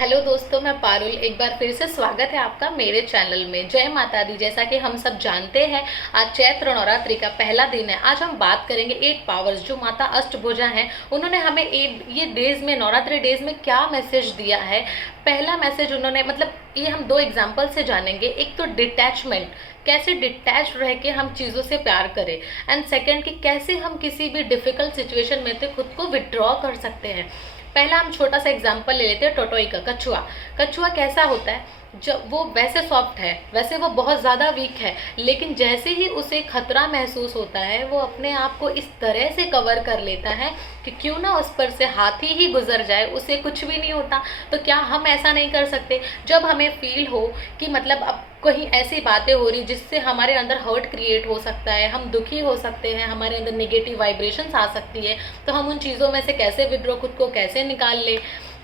Hello दोस्तों, मैं पारुल। एक बार फिर से स्वागत है आपका मेरे चैनल में। जय माता दी। जैसा कि हम सब जानते हैं, आज चैत्र नवरात्रि का पहला दिन है। आज हम बात करेंगे 8 पावर्स जो माता अष्टभुजा हैं, उन्होंने हमें ये डेज में, नवरात्रि डेज में क्या मैसेज दिया है। पहला मैसेज उन्होंने, मतलब ये हम 2 एग्जाम्पल से जानेंगे। एक तो डिटैचमेंट, कैसे डिटैच रह के हम चीज़ों से प्यार करें, एंड सेकेंड कि कैसे हम किसी भी डिफिकल्ट सिचुएशन में से खुद को विड्रॉ कर सकते हैं। पहला हम छोटा सा एग्जांपल ले लेते हैं टोटोई का। कछुआ। कछुआ कैसा होता है, जब वो वैसे सॉफ्ट है, वैसे वो बहुत ज़्यादा वीक है, लेकिन जैसे ही उसे खतरा महसूस होता है वो अपने आप को इस तरह से कवर कर लेता है कि क्यों ना उस पर से हाथी ही गुजर जाए, उसे कुछ भी नहीं होता। तो क्या हम ऐसा नहीं कर सकते? जब हमें फील हो कि मतलब अब कहीं ऐसी बातें हो रही जिससे हमारे अंदर हर्ट क्रिएट हो सकता है, हम दुखी हो सकते हैं, हमारे अंदर नेगेटिव वाइब्रेशंस आ सकती है, तो हम उन चीज़ों में से कैसे विड्रॉ, खुद को कैसे निकाल ले।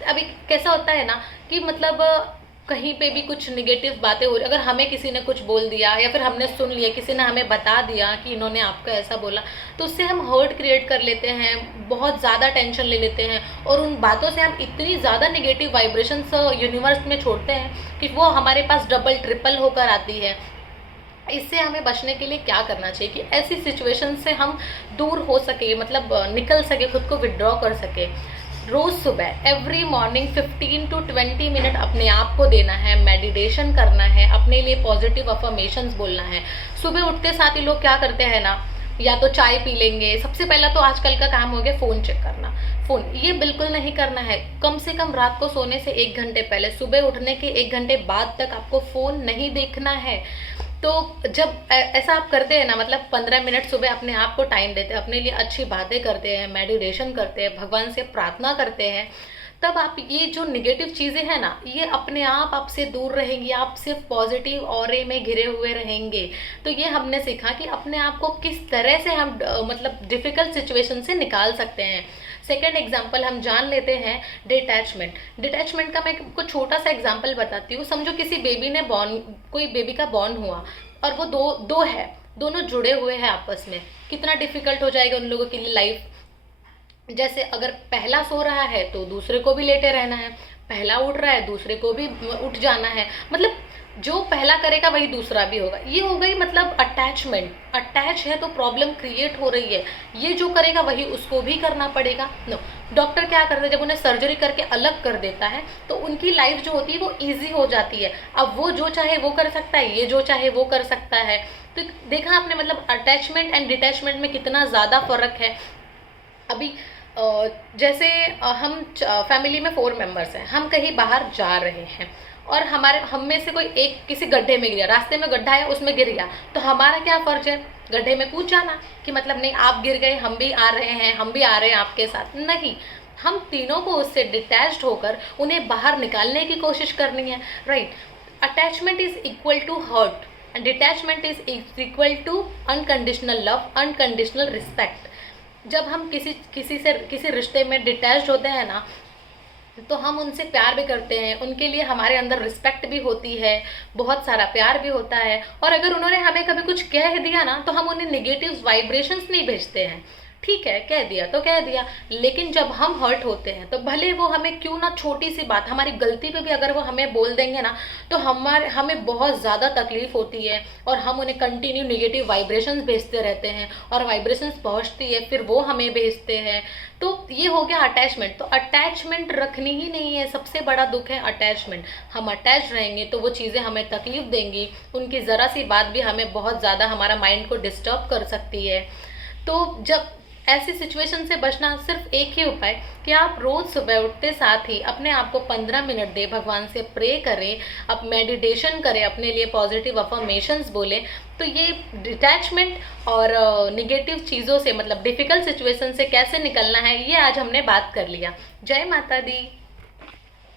अभी कैसा होता है ना कि मतलब कहीं पे भी कुछ नेगेटिव बातें हो रही, अगर हमें किसी ने कुछ बोल दिया या फिर हमने सुन लिया, किसी ने हमें बता दिया कि इन्होंने आपका ऐसा बोला, तो उससे हम हर्ट क्रिएट कर लेते हैं, बहुत ज़्यादा टेंशन ले लेते हैं, और उन बातों से हम इतनी ज़्यादा नेगेटिव वाइब्रेशंस यूनिवर्स में छोड़ते हैं कि वो हमारे पास डबल ट्रिपल होकर आती है। इससे हमें बचने के लिए क्या करना चाहिए कि ऐसी सिचुएशन से हम दूर हो सके, मतलब निकल सके, खुद को विड्रॉ कर सके। रोज़ सुबह एवरी मॉर्निंग 15 टू 20 मिनट अपने आप को देना है, मेडिटेशन करना है, अपने लिए पॉजिटिव अफर्मेशंस बोलना है। सुबह उठते साथ ही लोग क्या करते हैं ना, या तो चाय पी लेंगे। सबसे पहला तो आजकल का काम हो गया फ़ोन चेक करना। फ़ोन ये बिल्कुल नहीं करना है। कम से कम रात को सोने से 1 घंटे पहले, सुबह उठने के 1 घंटे बाद तक आपको फ़ोन नहीं देखना है। तो जब ऐसा आप करते हैं ना, मतलब 15 मिनट सुबह अपने आप को टाइम देते हैं, अपने लिए अच्छी बातें करते हैं, मेडिटेशन करते हैं, भगवान से प्रार्थना करते हैं, तब आप ये जो नेगेटिव चीज़ें हैं ना, ये अपने आप आपसे दूर रहेंगी। आप सिर्फ पॉजिटिव ऑरे में घिरे हुए रहेंगे। तो ये हमने सीखा कि अपने आप को किस तरह से हम मतलब डिफ़िकल्ट सिचुएशन से निकाल सकते हैं। सेकेंड एग्जाम्पल हम जान लेते हैं डिटैचमेंट। डिटैचमेंट का मैं कुछ छोटा सा एग्जाम्पल बताती हूँ। समझो किसी बेबी ने कोई बेबी का बॉर्न हुआ और वो दो दो है, दोनों जुड़े हुए हैं आपस में। कितना डिफिकल्ट हो जाएगा उन लोगों के लिए लाइफ। जैसे अगर पहला सो रहा है तो दूसरे को भी लेटे रहना है, पहला उठ रहा है दूसरे को भी उठ जाना है। मतलब जो पहला करेगा वही दूसरा भी होगा। ये हो गई मतलब अटैचमेंट। अटैच है तो प्रॉब्लम क्रिएट हो रही है। ये जो करेगा वही उसको भी करना पड़ेगा। नो, डॉक्टर क्या करते हैं, जब उन्हें सर्जरी करके अलग कर देता है तो उनकी लाइफ जो होती है वो ईजी हो जाती है। अब वो जो चाहे वो कर सकता है, ये जो चाहे वो कर सकता है। तो देखा आपने, मतलब अटैचमेंट एंड डिटैचमेंट में कितना ज़्यादा फर्क है। अभी जैसे हम फैमिली में 4 मेंबर्स हैं, हम कहीं बाहर जा रहे हैं और हम में से कोई एक किसी गड्ढे में गिरा, रास्ते में गड्ढा है उसमें गिर गया, तो हमारा क्या फर्ज है? गड्ढे में कूद जाना कि मतलब नहीं आप गिर गए, हम भी आ रहे हैं, हम भी आ रहे हैं आपके साथ। नहीं, हम तीनों को उससे डिटैच्ड होकर उन्हें बाहर निकालने की कोशिश करनी है। Right. Attachment is equal to hurt and detachment is equal to unconditional love, unconditional respect. जब हम किसी रिश्ते में डिटैच्ड होते हैं ना, तो हम उनसे प्यार भी करते हैं, उनके लिए हमारे अंदर रिस्पेक्ट भी होती है, बहुत सारा प्यार भी होता है। और अगर उन्होंने हमें कभी कुछ कह दिया ना, तो हम उन्हें नेगेटिव वाइब्रेशंस नहीं भेजते हैं। ठीक है, कह दिया तो कह दिया, लेकिन जब हम हर्ट होते हैं तो भले वो हमें क्यों ना छोटी सी बात, हमारी गलती पे भी अगर वो हमें बोल देंगे ना, तो हमें बहुत ज़्यादा तकलीफ होती है और हम उन्हें कंटिन्यू नेगेटिव वाइब्रेशंस भेजते रहते हैं और वाइब्रेशंस पहुंचती है, फिर वो हमें भेजते हैं। तो ये हो गया अटैचमेंट। तो अटैचमेंट रखनी ही नहीं है, सबसे बड़ा दुख है अटैचमेंट। हम अटैच रहेंगे तो वो चीज़ें हमें तकलीफ देंगी, उनकी ज़रा सी बात भी हमें बहुत ज़्यादा हमारा माइंड को डिस्टर्ब कर सकती है। तो जब ऐसी सिचुएशन से बचना, सिर्फ एक ही उपाय कि आप रोज़ सुबह उठते साथ ही अपने आप को 15 मिनट दें, भगवान से प्रे करें, आप मेडिटेशन करें, अपने लिए पॉजिटिव अफर्मेशंस बोलें। तो ये डिटैचमेंट और निगेटिव चीज़ों से, मतलब डिफ़िकल्ट सिचुएशन से कैसे निकलना है, ये आज हमने बात कर लिया। जय माता दी।